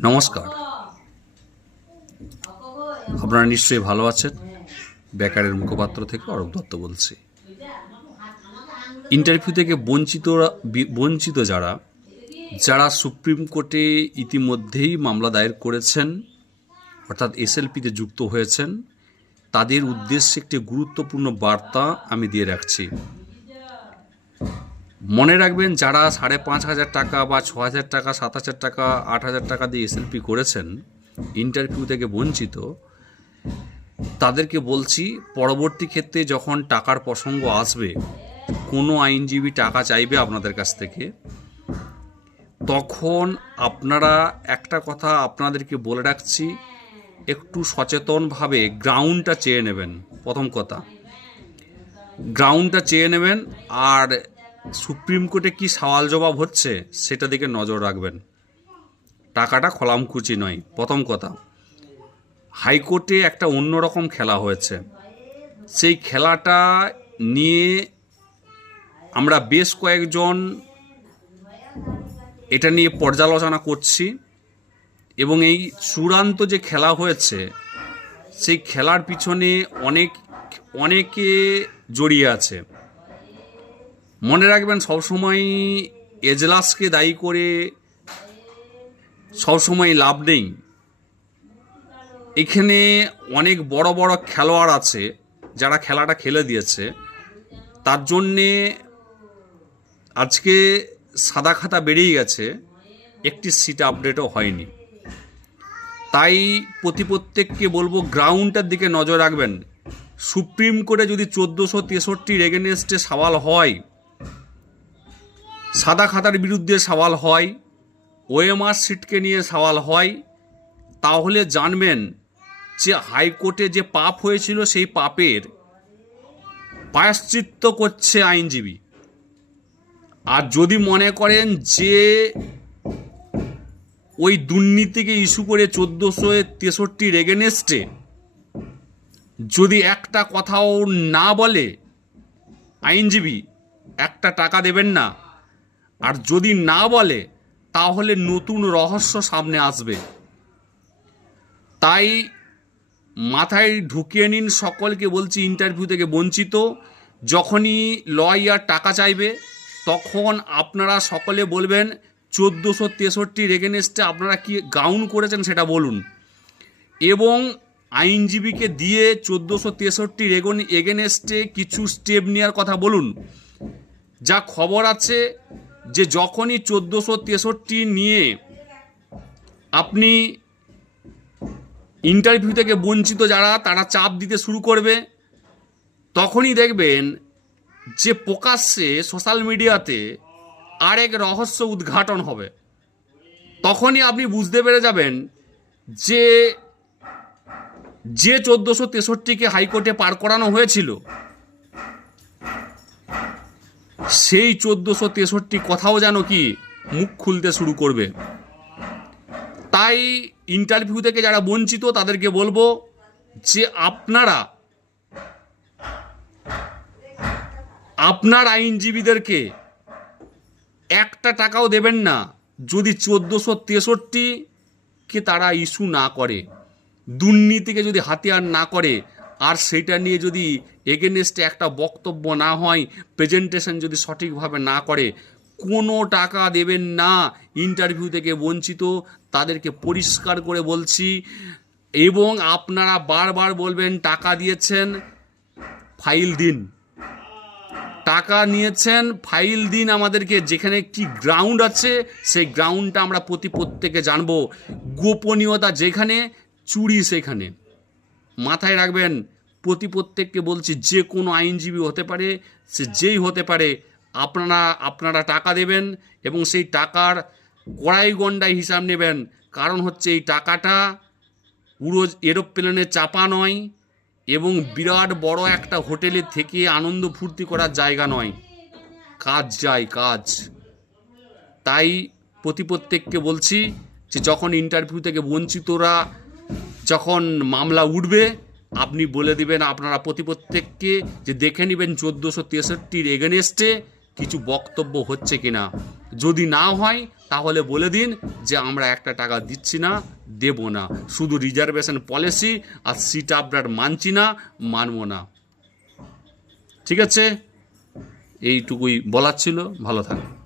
নমস্কার। আপনারা নিশ্চয়ই ভালো আছেন? বেকারের মুখপাত্র থেকে অরূপ দত্ত বলছি। ইন্টারভিউ থেকে বঞ্চিতরা বি- বঞ্চিত যারা যারা সুপ্রিম কোর্টে ইতিমধ্যেই মামলা দায়ের করেছেন, অর্থাৎ এসএলপিতে যুক্ত হয়েছেন, তাদের উদ্দেশ্যে একটি গুরুত্বপূর্ণ বার্তা আমি দিয়ে রাখছি। মনে রাখবেন যারা সাড়ে পাঁচ হাজার টাকা বা ছ হাজার টাকা, সাত হাজার টাকা, আট হাজার টাকা দিয়ে এসএলপি করেছেন ইন্টারভিউ থেকে বঞ্চিত, তাদেরকে বলছি, পরবর্তী ক্ষেত্রে যখন টাকার প্রসঙ্গ আসবে, কোনো আইনজীবী টাকা চাইবে আপনাদের কাছ থেকে, তখন আপনারা একটা কথা আপনাদেরকে বলে রাখছি, একটু সচেতনভাবে গ্রাউন্ডটা চেয়ে নেবেন, প্রথম কথা। গ্রাউন্ডটা চেয়ে নেবেন, আর সুপ্রিম কোর্টে কি সওয়াল জবাব হচ্ছে, সেটা দিকে নজর রাখবেন। টাকাটা খলামকুচি নয়, প্রথম কথা। হাইকোর্টে একটা অন্যরকম খেলা হয়েছে। সেই খেলাটা নিয়ে আমরা বেশ কয়েকজন এটা নিয়ে পর্যালোচনা করছি এবং এই চূড়ান্ত যে খেলা হয়েছে, সেই খেলার পিছনে অনেক, অনেকে জড়িয়ে আছে। মনে রাখবেন সবসময় এজলাসকে দায়ী করে সবসময় লাভ নেই। এখানে অনেক বড় বড় খেলোয়াড় আছে যারা খেলাটা খেলে দিয়েছে। তার জন্যে আজকে সাদা খাতা বেরিয়ে গেছে, একটি সিট আপডেটও হয়নি। তাই প্রতি প্রত্যেককে বলব গ্রাউন্ডটার দিকে নজর রাখবেন। সুপ্রিম কোর্টে যদি চোদ্দোশো তেষট্টির এগেনস্টে সওয়াল হয় সাদা খাতার বিরুদ্ধে সওয়াল হয়, ওএমআর সিটকে নিয়ে সওয়াল হয়, তাহলে জানবেন যে হাইকোর্টে যে পাপ হয়েছিল সেই পাপের প্রায়শ্চিত্ত করছে আইনজীবী। আর যদি মনে করেন যে ওই দুর্নীতিকে ইস্যু করে চোদ্দোশো তেষট্টির এগেনেস্টে যদি একটা কথাও না বলে, আইনজীবী, একটা টাকা দেবেন না। আর যদি না বলে, তাহলে নতুন রহস্য সামনে আসবে। তাই মাথায় ঢুকিয়ে নিন সকলকে, বলছি ইন্টারভিউ থেকে বঞ্চিত। যখনই লয়ার টাকা চাইবে, তখন আপনারা সকলে বলবেন, চোদ্দোশো তেষট্টির এগেনেস্টে আপনারা কি গাউন করেছেন সেটা বলুন। এবং আইনজীবীকে দিয়ে চোদ্দোশো তেষট্টির এগন এগেনেস্টে কিছু স্টেপ নেওয়ার কথা বলুন। যা খবর আছে যে যখনই চোদ্দোশো তেষট্টি নিয়ে আপনি ইন্টারভিউ থেকে বঞ্চিত যারা, তারা চাপ দিতে শুরু করবে, তখনই দেখবেন যে প্রকাশ্যে সোশ্যাল মিডিয়াতে আরেক রহস্য উদ্ঘাটন হবে। তখনই আপনি বুঝতে পেরে যাবেন যে যে চোদ্দোশো তেষট্টিকে হাইকোর্টে পার করানো হয়েছিল সেই চোদ্দোশো তেষট্টি কথাও যেন কি মুখ খুলতে শুরু করবে। তাই ইন্টারভিউ থেকে যারা বঞ্চিত, তাদেরকে বলব যে আপনারা, আপনার আইনজীবীদেরকে একটা টাকাও দেবেন না, যদি চোদ্দোশো তেষট্টি কে তারা ইস্যু না করে, দুর্নীতিকে যদি হাতিয়ার না করে আর সেটা নিয়ে যদি এগেনস্টে একটা বক্তব্য না হয় প্রেজেন্টেশন যদি সঠিকভাবে না করে, কোনো টাকা দেবেন না ইন্টারভিউ থেকে বঞ্চিত, তাদেরকে পরিষ্কার করে বলছি, এবং আপনারা বারবার বলবেন টাকা দিয়েছেন ফাইল দিন। টাকা নিয়েছেন ফাইল দিন আমাদেরকে, যেখানে কি গ্রাউন্ড আছে, সেই গ্রাউন্ডটা আমরা প্রতি প্রত্যেকে জানব। গোপনীয়তা যেখানে, চুরি সেখানে। মাথায় রাখবেন, প্রতি প্রত্যেককে বলছি, যে কোনো আইনজীবী হতে পারে, সে যেই হতে পারে, আপনারা আপনারা টাকা দেবেন এবং সেই টাকার কড়াই গন্ডায় হিসাব নেবেন। কারণ হচ্ছে এই টাকাটা পুরো এরোপ্লেনে চাপা নয় এবং বিরাট বড় একটা হোটেলে থেকে আনন্দ ফুর্তি করার জায়গা নয়। কাজ যায়, কাজ। তাই প্রতি প্রত্যেককে বলছি যে, যখন ইন্টারভিউ থেকে বঞ্চিতরা যখন মামলা উঠবে, আপনি বলে দিবেন আপনারা প্রতি প্রত্যেককে যে দেখে নেবেন চোদ্দোশো তেষট্টির এগেনেস্টে কিছু বক্তব্য হচ্ছে কি না যদি না হয়, তাহলে বলে দিন যে আমরা একটা টাকা দিচ্ছি না, দেব না। শুধু রিজার্ভেশন পলিসি আর সিট আপডাট মানছি না, মানব না। ঠিক আছে? এইটুকুই বলার ছিল। ভালো থাকবে